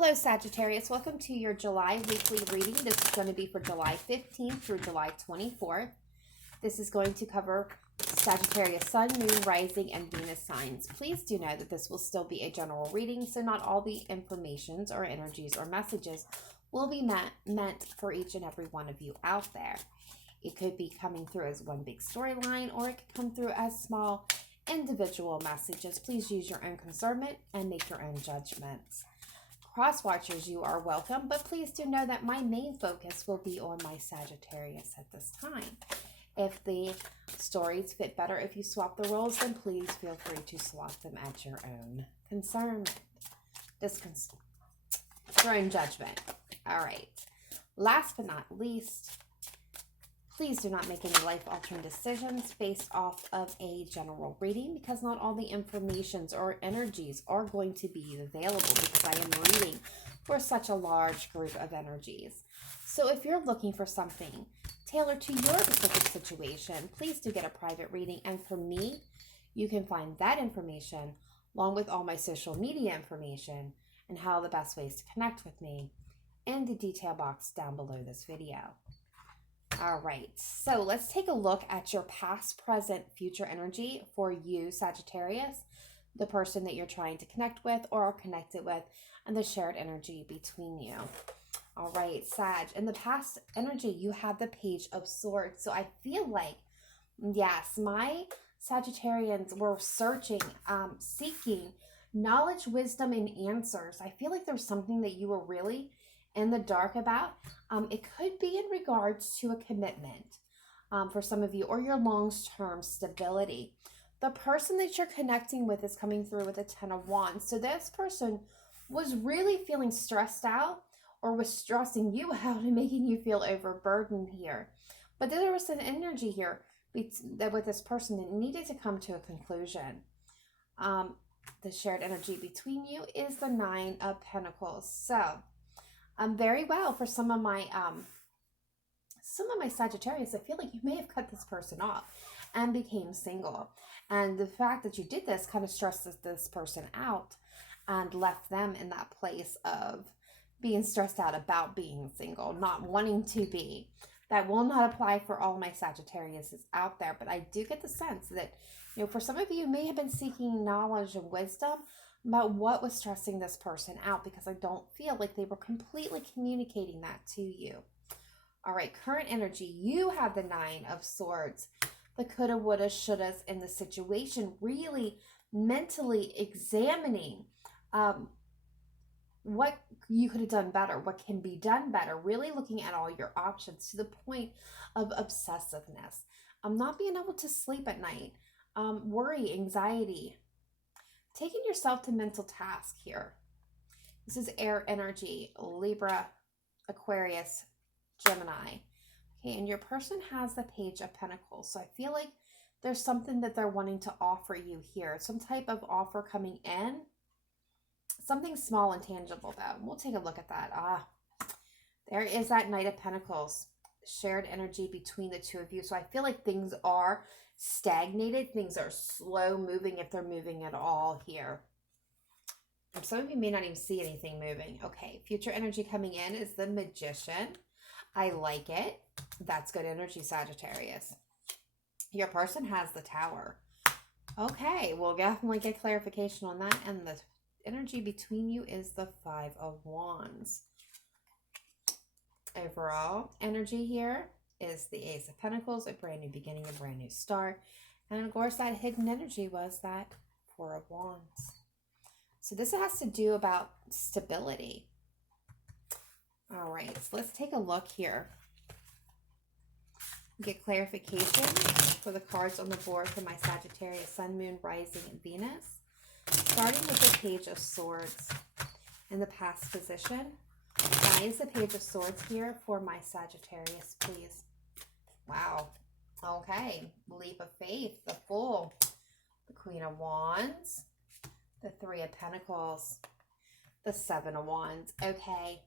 Hello, Sagittarius. Welcome to your July weekly reading. This is going to be for July 15th through July 24th. This is going to cover Sagittarius Sun, Moon, Rising, and Venus signs. Please do know that this will still be a general reading, so not all the informations or energies or messages will be meant for each and every one of you out there. It could be coming through as one big storyline, or it could come through as small individual messages. Please use your own discernment and make your own judgments. Cross watchers, you are welcome, but please do know that my main focus will be on my Sagittarius at this time. If the stories fit better if you swap the roles, then please feel free to swap them at your own discernment. Your own judgment. All right. Last but not least, please do not make any life-altering decisions based off of a general reading, because not all the informations or energies are going to be available, because I am reading for such a large group of energies. So if you're looking for something tailored to your specific situation, please do get a private reading. And for me, you can find that information along with all my social media information and how the best ways to connect with me in the detail box down below this video. All right, so let's take a look at your past, present, future energy for you, Sagittarius, the person that you're trying to connect with or are connected with, and the shared energy between you. All right, Sag, in the past energy, you have the Page of Swords. So I feel like, yes, my Sagittarians were searching, seeking knowledge, wisdom, and answers. I feel like there's something that you were really in the dark about. It could be in regards to a commitment for some of you, or your long-term stability. The person that you're connecting with is coming through with a 10 of Wands. So this person was really feeling stressed out, or was stressing you out and making you feel overburdened here. But there was an energy here with this person that needed to come to a conclusion. The shared energy between you is the 9 of Pentacles. So very well for some of my Sagittarius. I feel like you may have cut this person off and became single, and the fact that you did this kind of stresses this person out and left them in that place of being stressed out about being single, not wanting to be. That will not apply for all my Sagittarius out there, but I do get the sense that, you know, for some of you, you may have been seeking knowledge and wisdom about what was stressing this person out, because I don't feel like they were completely communicating that to you. All right, current energy, you have the 9 of Swords, the coulda, woulda, shouldas in the situation, really mentally examining what you could have done better, what can be done better, really looking at all your options to the point of obsessiveness, not being able to sleep at night, worry, anxiety, taking yourself to mental task here. This is air energy, Libra, Aquarius, Gemini. Okay, and your person has the Page of Pentacles. So I feel like there's something that they're wanting to offer you here. Some type of offer coming in. Something small and tangible, though. We'll take a look at that. There is that Knight of Pentacles. Shared energy between the two of you. So I feel like things are stagnated. Things are slow moving, if they're moving at all here. And some of you may not even see anything moving. Okay, future energy coming in is the Magician. I like it. That's good energy, Sagittarius. Your person has the Tower. Okay, we'll definitely get clarification on that. And the energy between you is the 5 of Wands. Overall energy here is the Ace of Pentacles, a brand new beginning, a brand new start. And of course, that hidden energy was that 4 of Wands. So this has to do about stability. All right, so let's take a look here. Get clarification for the cards on the board for my Sagittarius, Sun, Moon, Rising, and Venus. Starting with the Page of Swords in the past position. Why is the Page of Swords here for my Sagittarius, please? Wow. Okay. Leap of faith, the Fool, the Queen of Wands, the 3 of Pentacles, the 7 of Wands. Okay.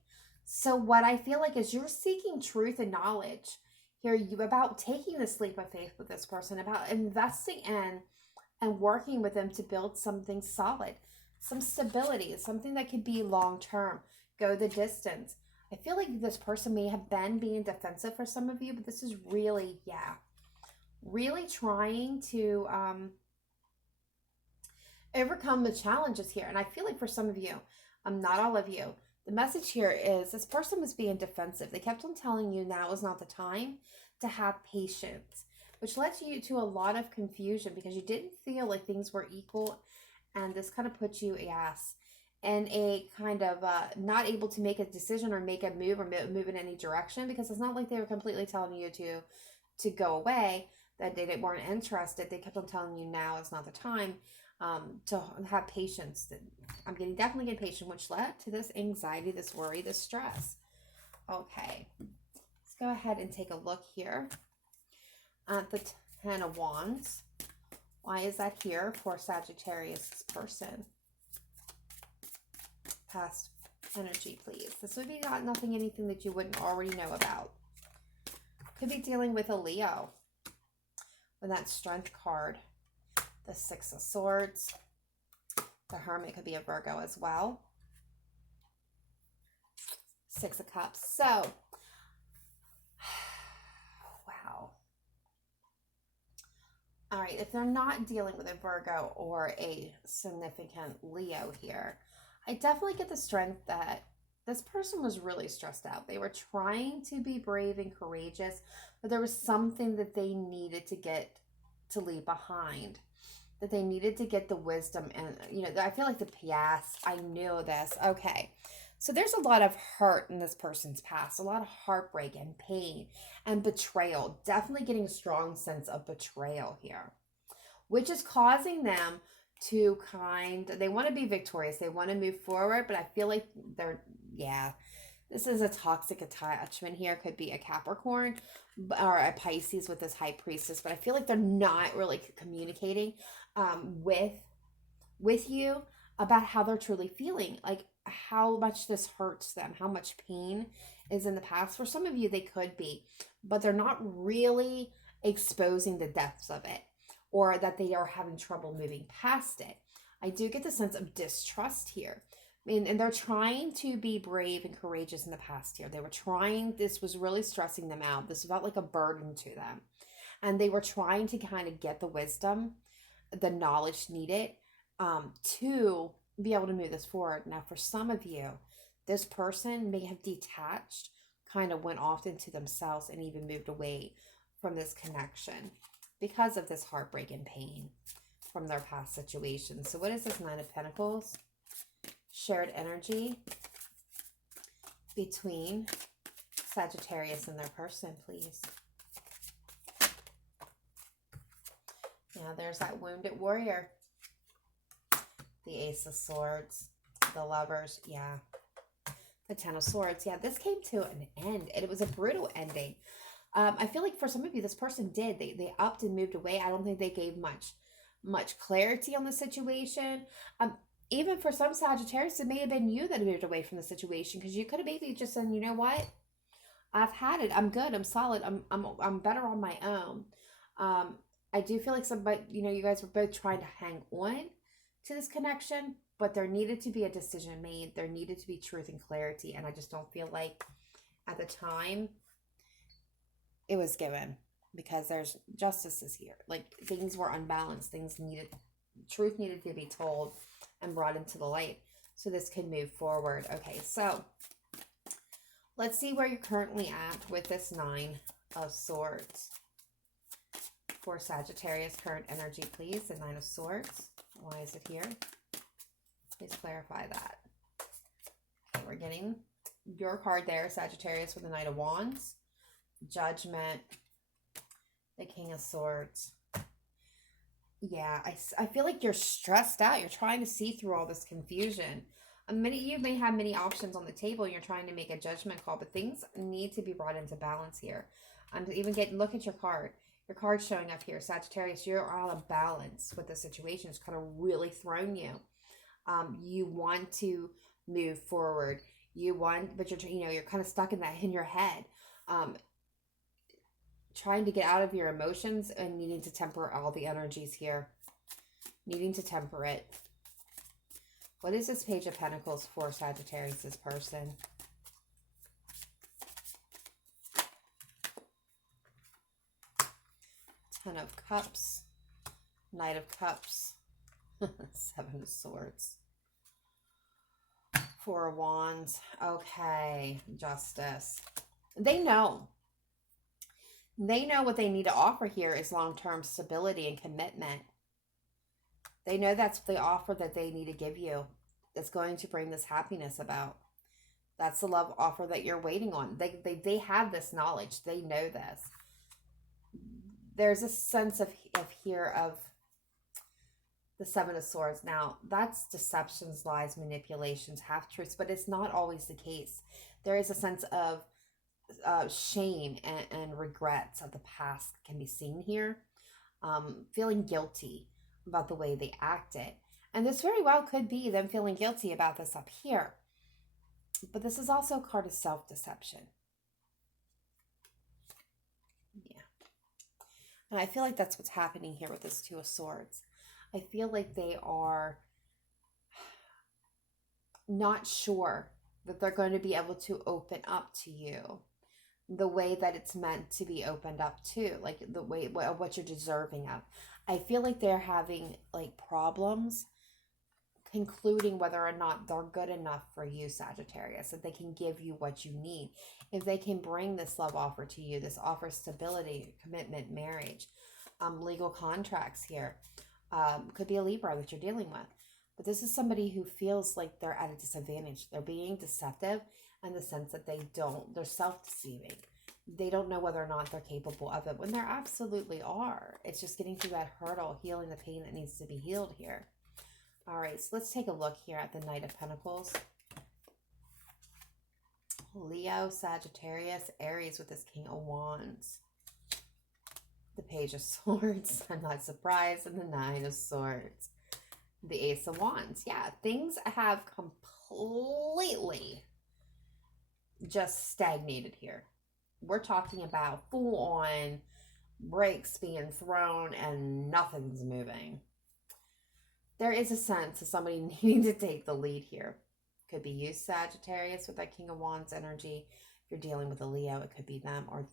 So what I feel like is you're seeking truth and knowledge here, about taking this leap of faith with this person, about investing in and working with them to build something solid, some stability, something that could be long-term, go the distance. I feel like this person may have been being defensive for some of you, but this is really, yeah, really trying to overcome the challenges here. And I feel like for some of you, not all of you, the message here is this person was being defensive. They kept on telling you now is not the time to have patience, which led you to a lot of confusion because you didn't feel like things were equal. And this kind of puts you, yes, in a kind of not able to make a decision or make a move or move in any direction, because it's not like they were completely telling you to go away, that they weren't interested. They kept on telling you now is not the time to have patience. I'm definitely getting patient, which led to this anxiety, this worry, this stress. Okay, let's go ahead and take a look here at the Ten of Wands. Why is that here for Sagittarius person? Past energy, please. This would be not nothing, anything that you wouldn't already know about. Could be dealing with a Leo with that Strength card. The Six of Swords. The Hermit could be a Virgo as well. Six of Cups. So, wow. All right, if they're not dealing with a Virgo or a significant Leo here, I definitely get the strength that this person was really stressed out. They were trying to be brave and courageous, but there was something that they needed to leave behind, that they needed to get the wisdom. And, you know, I feel like yes, I knew this. Okay. So there's a lot of hurt in this person's past, a lot of heartbreak and pain and betrayal. Definitely getting a strong sense of betrayal here, which is causing them to they want to be victorious. They want to move forward, but I feel like this is a toxic attachment here. Could be a Capricorn or a Pisces with this High Priestess, but I feel like they're not really communicating with you about how they're truly feeling, like how much this hurts them, how much pain is in the past. For some of you, they could be, but they're not really exposing the depths of it, or that they are having trouble moving past it. I do get the sense of distrust here. I mean, and they're trying to be brave and courageous in the past here. This was really stressing them out. This felt like a burden to them. And they were trying to kind of get the wisdom, the knowledge needed to be able to move this forward. Now, for some of you, this person may have detached, kind of went off into themselves and even moved away from this connection because of this heartbreak and pain from their past situations. So what is this Nine of Pentacles? Shared energy between Sagittarius and their person, please. Now there's that wounded warrior. The Ace of Swords. The Lovers. Yeah. The Ten of Swords. Yeah, this came to an end, and it was a brutal ending. I feel like for some of you, this person did. They upped and moved away. I don't think they gave much clarity on the situation. Even for some Sagittarius, it may have been you that moved away from the situation, because you could have maybe just said, you know what? I've had it. I'm good. I'm solid. I'm better on my own. I do feel like you guys were both trying to hang on to this connection, but there needed to be a decision made. There needed to be truth and clarity, and I just don't feel like at the time it was given, because there's justices here. Like, things were unbalanced. Truth needed to be told and brought into the light so this could move forward. Okay, so let's see where you're currently at with this Nine of Swords. For Sagittarius, current energy, please. The Nine of Swords. Why is it here? Please clarify that. Okay, we're getting your card there, Sagittarius, with the Knight of Wands. Judgment. The King of Swords. Yeah, I feel like you're stressed out. You're trying to see through all this confusion. Many of you may have many options on the table, and you're trying to make a judgment call, but things need to be brought into balance here. I'm even look at your card. Your card's showing up here, Sagittarius. You're out of balance with the situation. It's kind of really thrown you. You want to move forward. But you're kind of stuck in your head. Trying to get out of your emotions and needing to temper all the energies here. Needing to temper it. What is this Page of Pentacles for Sagittarius, this person? Ten of Cups, Knight of Cups, Seven of Swords, Four of Wands. Okay, Justice. They know. They know what they need to offer here is long-term stability and commitment. They know that's the offer that they need to give you. That's going to bring this happiness about. That's the love offer that you're waiting on. They have this knowledge. They know this. There's a sense of here of the Seven of Swords. Now, that's deceptions, lies, manipulations, half-truths, but it's not always the case. There is a sense of shame and regrets of the past can be seen here. Feeling guilty about the way they acted. And this very well could be them feeling guilty about this up here. But this is also a card of self-deception. Yeah. And I feel like that's what's happening here with this Two of Swords. I feel like they are not sure that they're going to be able to open up to you the way that it's meant to be opened up to, like the way what you're deserving of. I feel like they're having like problems concluding whether or not they're good enough for you, Sagittarius, that they can give you what you need. If they can bring this love offer to you, this offers stability, commitment, marriage, legal contracts here. Could be a Libra that you're dealing with. But this is somebody who feels like they're at a disadvantage. They're being deceptive in the sense that they're self-deceiving. They don't know whether or not they're capable of it when they absolutely are. It's just getting through that hurdle, healing the pain that needs to be healed here. All right, so let's take a look here at the Knight of Pentacles. Leo, Sagittarius, Aries with this King of Wands. The Page of Swords, I'm not surprised, and the Nine of Swords. The Ace of Wands. Yeah, things have completely just stagnated here. We're talking about full-on brakes being thrown and nothing's moving. There is a sense of somebody needing to take the lead here. Could be you, Sagittarius, with that King of Wands energy. If you're dealing with a Leo, it could be them, or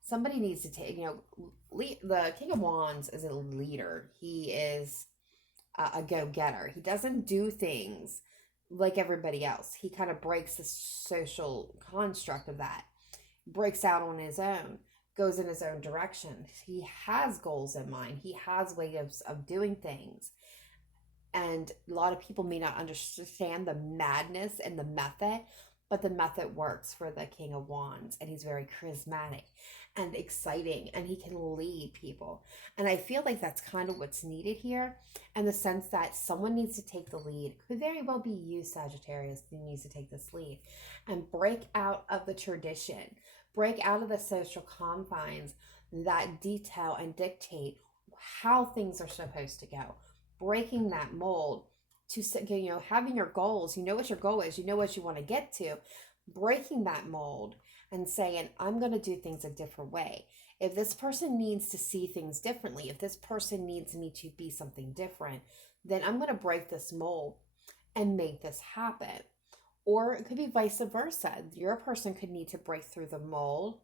somebody needs to take, the King of Wands is a leader. He is a go-getter. He doesn't do things like everybody else. He kind of breaks the social construct of that. Breaks out on his own. Goes in his own direction. He has goals in mind. He has ways of doing things. And a lot of people may not understand the madness and the method, but the method works for the King of Wands. And he's very charismatic and exciting, and he can lead people. And I feel like that's kind of what's needed here, in the sense that someone needs to take the lead. Could very well be you, Sagittarius, who needs to take this lead and break out of the tradition, break out of the social confines that detail and dictate how things are supposed to go. Breaking that mold to, having your goals, what your goal is, what you want to get to, breaking that mold and saying, I'm going to do things a different way. If this person needs to see things differently, if this person needs me to be something different, then I'm going to break this mold and make this happen. Or it could be vice versa. Your person could need to break through the mold,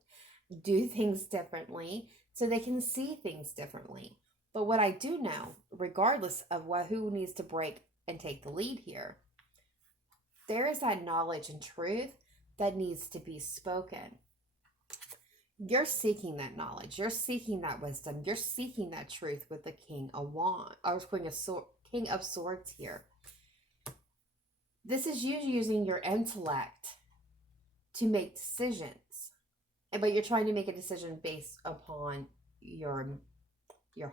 do things differently so they can see things differently. But what I do know, regardless of who needs to break and take the lead here, there is that knowledge and truth that needs to be spoken. You're seeking that knowledge. You're seeking that wisdom. You're seeking that truth with the King of Wands, or King of Swords here. This is you using your intellect to make decisions, but you're trying to make a decision based upon your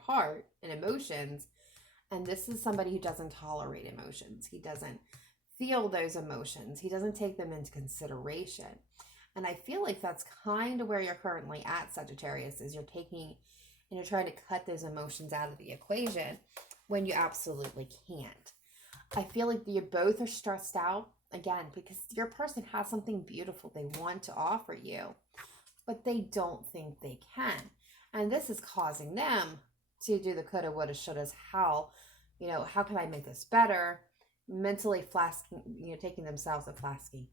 heart and emotions. And this is somebody who doesn't tolerate emotions. He doesn't feel those emotions. He doesn't take them into consideration. And I feel like that's kind of where you're currently at, Sagittarius, is you're trying to cut those emotions out of the equation when you absolutely can't. I feel like you both are stressed out, again, because your person has something beautiful they want to offer you, but they don't think they can. And this is causing them to do the coulda, woulda, shouldas. How can I make this better? mentally flasking, taking themselves at flasking.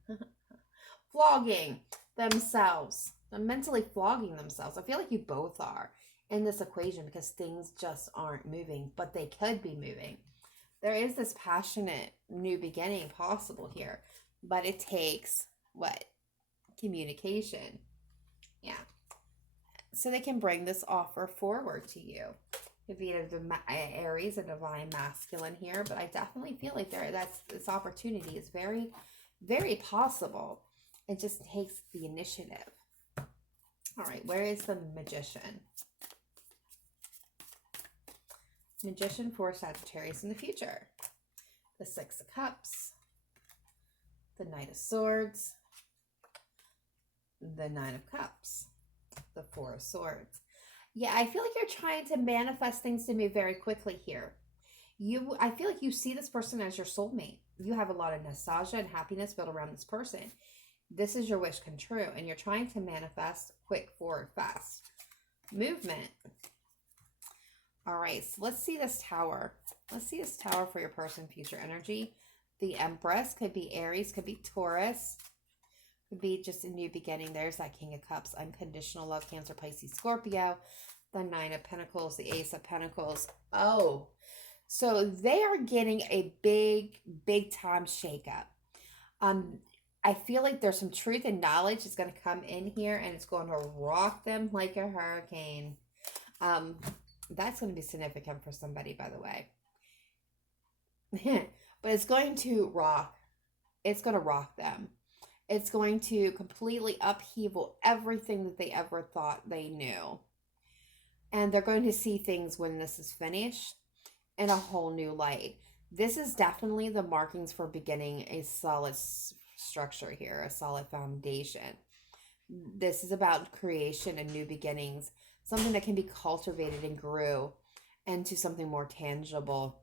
Flogging themselves. They're mentally flogging themselves. I feel like you both are in this equation because things just aren't moving, but they could be moving. There is this passionate new beginning possible here, but it takes what? Communication. Yeah. So they can bring this offer forward to you. Could be a Aries, a divine masculine here, but I definitely feel like this opportunity is very, very possible. It just takes the initiative. All right, where is the Magician? Magician for Sagittarius in the future. The Six of Cups. The Knight of Swords. The Nine of Cups. The Four of Swords. Yeah, I feel like you're trying to manifest things to move very quickly here. I feel like you see this person as your soulmate. You have a lot of nostalgia and happiness built around this person. This is your wish come true, and you're trying to manifest quick, forward, fast movement. All right, so let's see this Tower. Let's see this Tower for your person, future energy. The Empress could be Aries, could be Taurus, could be just a new beginning. There's that King of Cups, unconditional love, Cancer, Pisces, Scorpio. The Nine of Pentacles, the Ace of Pentacles. Oh, so they are getting a big, big time shakeup. I feel like there's some truth and knowledge that's going to come in here, and it's going to rock them like a hurricane. That's going to be significant for somebody, by the way. But it's going to rock. It's going to rock them. It's going to completely upheaval everything that they ever thought they knew. And they're going to see things when this is finished in a whole new light. This is definitely the markings for beginning a solid structure here, a solid foundation. This is about creation and new beginnings, something that can be cultivated and grew into something more tangible.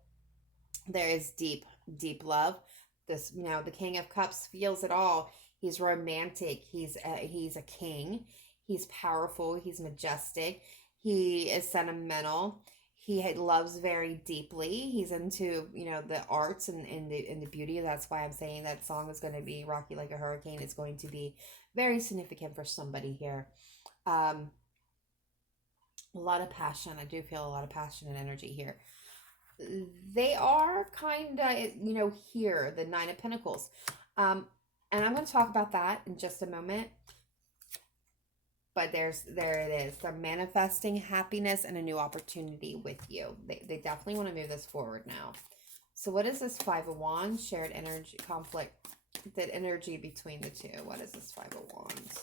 There is deep, deep love. This, the King of Cups feels it all. He's romantic. He's a king. He's powerful. He's majestic. He is sentimental. He loves very deeply. He's into, the arts and the beauty. That's why I'm saying that song is going to be rocky like a hurricane. It's going to be very significant for somebody here. A lot of passion. I do feel a lot of passion and energy here. They are kind of, here, the Nine of Pentacles. And I'm going to talk about that in just a moment. But there it is. They're manifesting happiness and a new opportunity with you. They definitely want to move this forward now. So what is this Five of Wands? Shared energy, conflict, the energy between the two. What is this Five of Wands?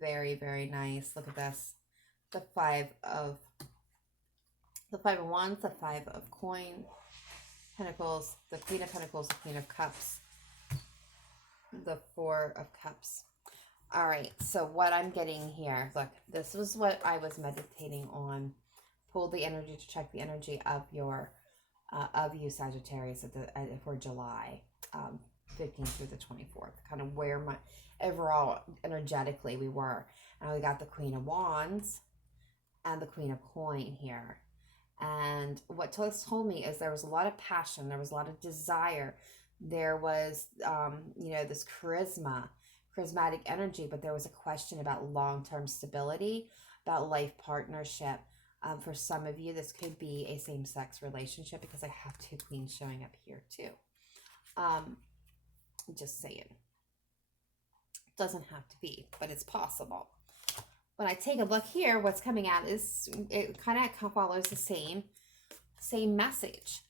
Very, very nice. Look at this. The Five of Wands, the Five of Pentacles, the Queen of Pentacles, the Queen of Cups, the Four of Cups. All right, so what I'm getting here, look, this was what I was meditating on. Pull the energy to check the energy of of you, Sagittarius, for July 15th through the 24th. Kind of where my overall energetically we were. And we got the Queen of Wands and the Queen of Coin here. And what this told me is there was a lot of passion. There was a lot of desire. There was, this charismatic energy, but there was a question about long-term stability, about life partnership. For some of you, this could be a same-sex relationship because I have two queens showing up here too. Just saying. Doesn't have to be, but it's possible. When I take a look here, what's coming out is it kind of follows the same message.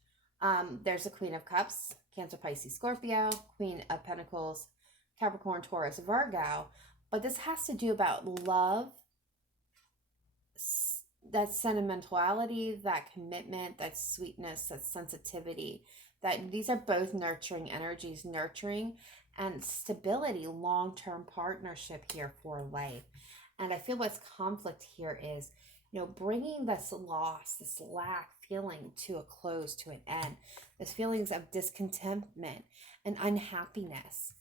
There's a Queen of Cups, Cancer, Pisces, Scorpio, Queen of Pentacles, Capricorn, Taurus, Virgo. But this has to do about love, that sentimentality, that commitment, that sweetness, that sensitivity. That these are both nurturing energies, nurturing and stability, long-term partnership here for life. And I feel what's conflict here is, bringing this loss, this lack feeling to a close, to an end. This feelings of discontentment and unhappiness.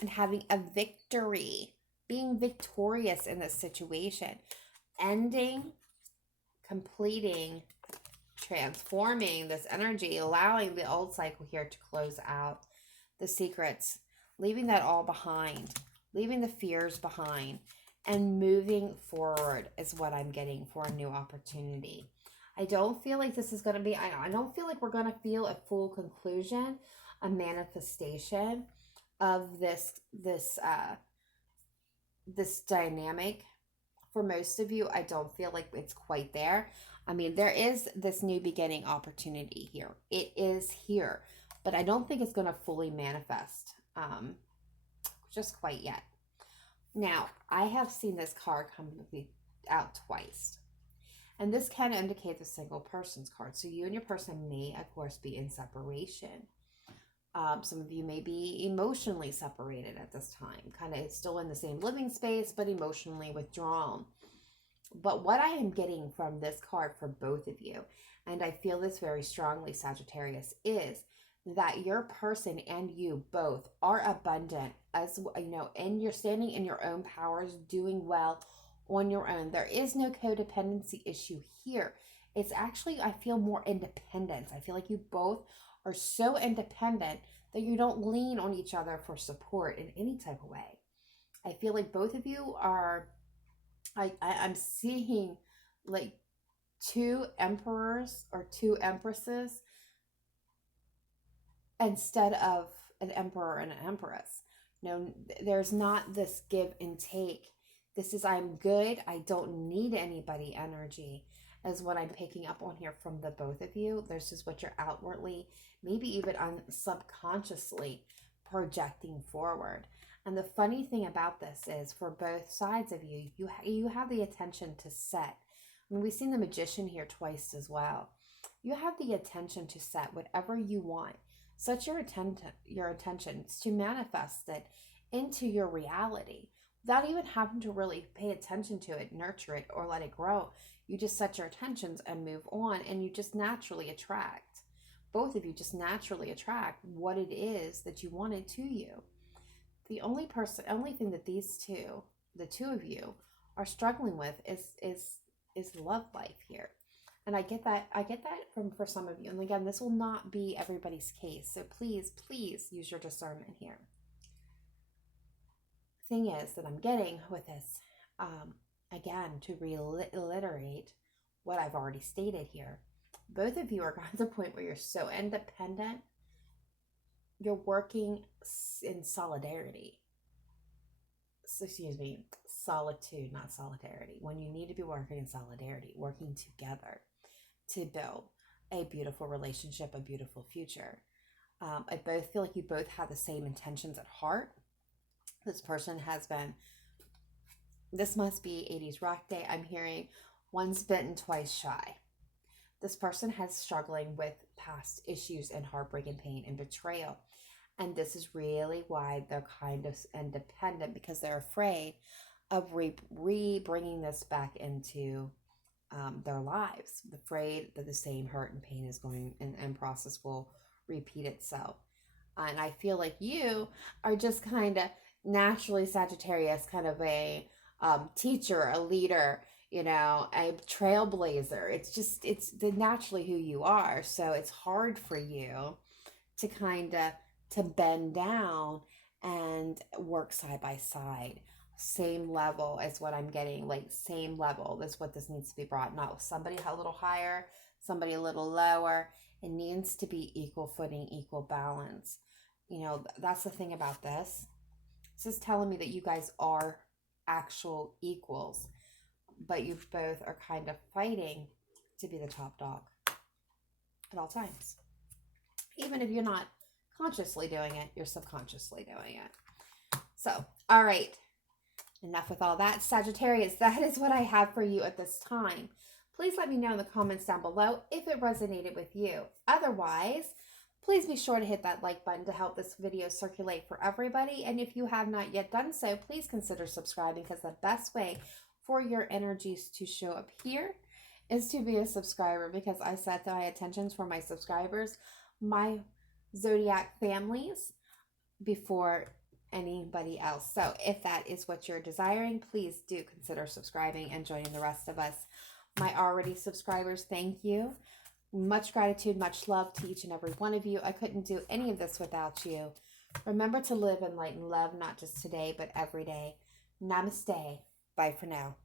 And having a victory being victorious in this situation, ending, completing, transforming this energy, allowing the old cycle here to close out, the secrets, leaving that all behind, leaving the fears behind, and moving forward is what I'm getting for a new opportunity. I don't feel like this is going to be, I don't feel like we're going to feel a full conclusion, a manifestation of this dynamic. For most of you, I don't feel like it's quite there. I mean, there is this new beginning opportunity here. It is here, but I don't think it's going to fully manifest just quite yet. Now, I have seen this card come out twice. And this can indicate the single person's card. So you and your person may, of course, be in separation. Some of you may be emotionally separated at this time, kind of still in the same living space, but emotionally withdrawn. But what I am getting from this card for both of you, and I feel this very strongly, Sagittarius, is that your person and you both are abundant, as you know, and you're standing in your own powers, doing well on your own. There is no codependency issue here. It's actually, I feel, more independence. I feel like you both are so independent that you don't lean on each other for support in any type of way. I feel like both of you are, I'm seeing like two emperors or two empresses instead of an emperor and an empress. No, there's not this give and take. This is, I'm good, I don't need anybody energy, is what I'm picking up on here from the both of you. This is what you're outwardly, maybe even subconsciously projecting forward. And the funny thing about this is, for both sides of you, you have the attention to set. I mean, we've seen the Magician here twice as well. You have the attention to set whatever you want. Set your attention to manifest it into your reality without even having to really pay attention to it, nurture it, or let it grow. You just set your attentions and move on, and you just naturally attract. Both of you just naturally attract what it is that you wanted to you. The only thing that the two of you, are struggling with is love life here. And I get that for some of you. And again, this will not be everybody's case. So please use your discernment here. Thing is that I'm getting with this, again, to reiterate what I've already stated here. Both of you are at the point where you're so independent, you're working in solidarity. Solitude, not solidarity. When you need to be working in solidarity, working together to build a beautiful relationship, a beautiful future. I both feel like you both have the same intentions at heart. This person has been, this must be 80s rock day. I'm hearing once bitten, twice shy. This person has struggling with past issues and heartbreak and pain and betrayal. And this is really why they're kind of independent, because they're afraid of bringing this back into their lives, afraid that the same hurt and pain is going and process will repeat itself. And I feel like you are just kind of naturally Sagittarius, kind of a teacher, a leader, you know, a trailblazer. It's naturally who you are. So it's hard for you to kind of to bend down and work side by side. Same level as what I'm getting, like same level. That's what this needs to be brought. Not somebody a little higher, somebody a little lower. It needs to be equal footing, equal balance. You know, that's the thing about this. This is telling me that you guys are actual equals, but you both are kind of fighting to be the top dog at all times. Even if you're not consciously doing it, you're subconsciously doing it. So, all right. Enough with all that. Sagittarius, that is what I have for you at this time. Please let me know in the comments down below if it resonated with you. Otherwise, please be sure to hit that like button to help this video circulate for everybody. And if you have not yet done so, please consider subscribing, because the best way for your energies to show up here is to be a subscriber, because I set my intentions for my subscribers, my zodiac families, before anybody else. So if that is what you're desiring, please do consider subscribing and joining the rest of us. My already subscribers, thank you. Much gratitude, much love to each and every one of you. I couldn't do any of this without you. Remember to live in light and love, not just today, but every day. Namaste. Bye for now.